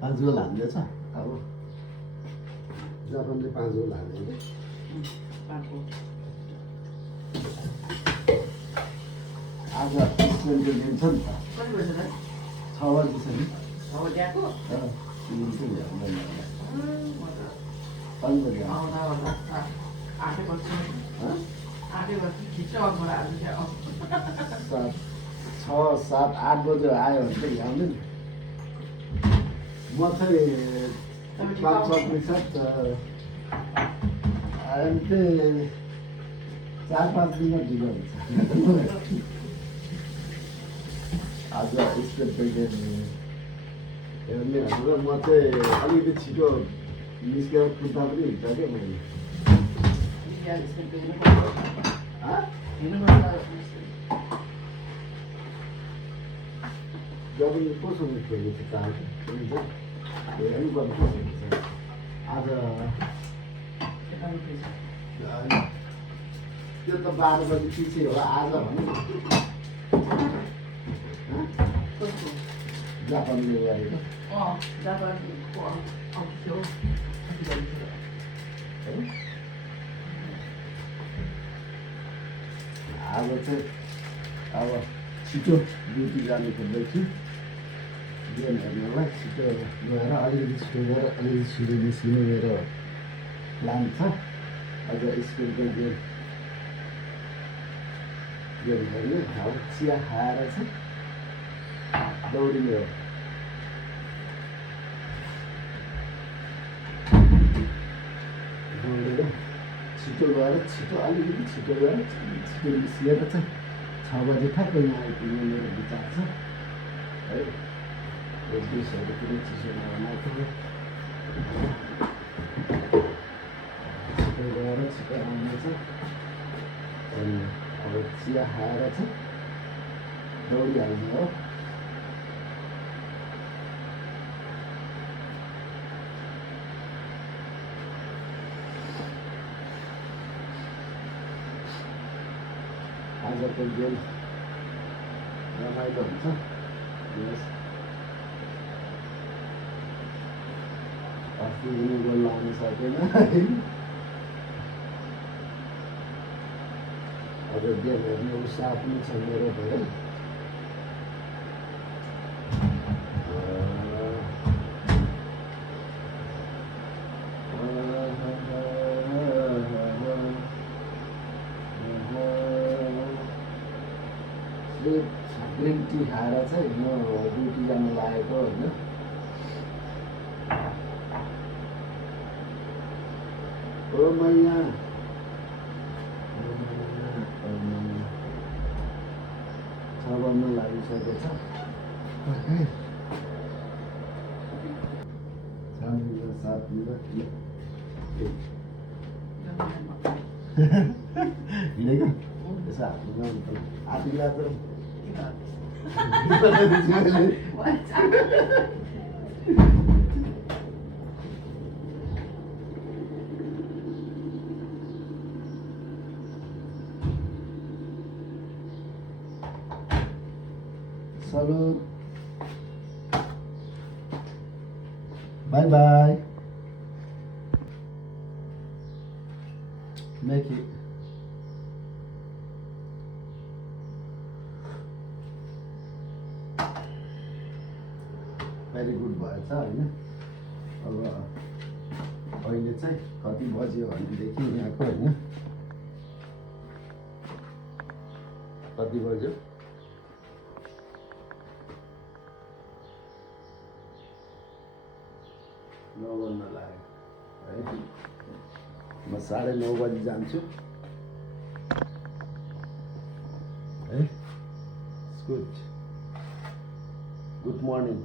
5 goal हान्दैछ अब जापानले 5 goal हान्यो कि आज स्पेनको गेम छ नि त 6 बजी छ नि छ 7 8 बजे आयो भने चाहिँ आउने नि म चाहिँ 5:00 आयो भने चाहिँ 4-5 मिनट ढिलो हुन्छ आज स्पेनको गेम हेर्ने भनेर म चाहिँ अलिकति छिटो निस्केर कुद्दा पनि हुन्छ क्या मैले जब कोसँग खेलेको थियो चाहन्छ हेर्नु पर्ने कोसँग छ आज त्यो त 12 बजी पछि हो आज भन्नु जापानले गरेको आज चाहिँ अब छिटो ड्युटी जानु खोज्दैछु गेम हेर्नलाई छिटो गएर अलिकति छिटो गएर अलिकति छिटो निस्किने मेरो प्लान छ अझ स्कुलको गेम हेर्ने अब चिया खाएर चाहिँ दौडिने हो दौडेर छिटो गएर छिटो अलिकति छिटो गएर छिटो निस्किएर चाहिँ 6 बजी ठ्याक्कै यहाँ आइपुग्ने मेरो विचार छ है डिसहरू पनि चिसो नबनाएको छिटो गएर छिटो आउनेछ अनि अब चिया खाएर चाहिँ दौडिहाल्ने हो आजको गेम रमाइलो हुन्छ अस्ति पनि गोल लाउन सकेन अब गेम हेर्ने उत्साह पनि छ मेरो धेरै ग्रिन टी खाएर चाहिँ म ड्युटी जानु लागेको होइन ओ मैया 6 बज्न लागिसकेको छ 7 मिनट हिँडेको यसो हात लाग्छ Salud. Bye bye. Make it. Very good भएछ होइन अब अहिले चाहिँ कति बज्यो भनेदेखि यहाँको होइन कति बज्यो 9 बज्न लाग्यो है म 9:30 बजी जान्छु है गुड मर्निङ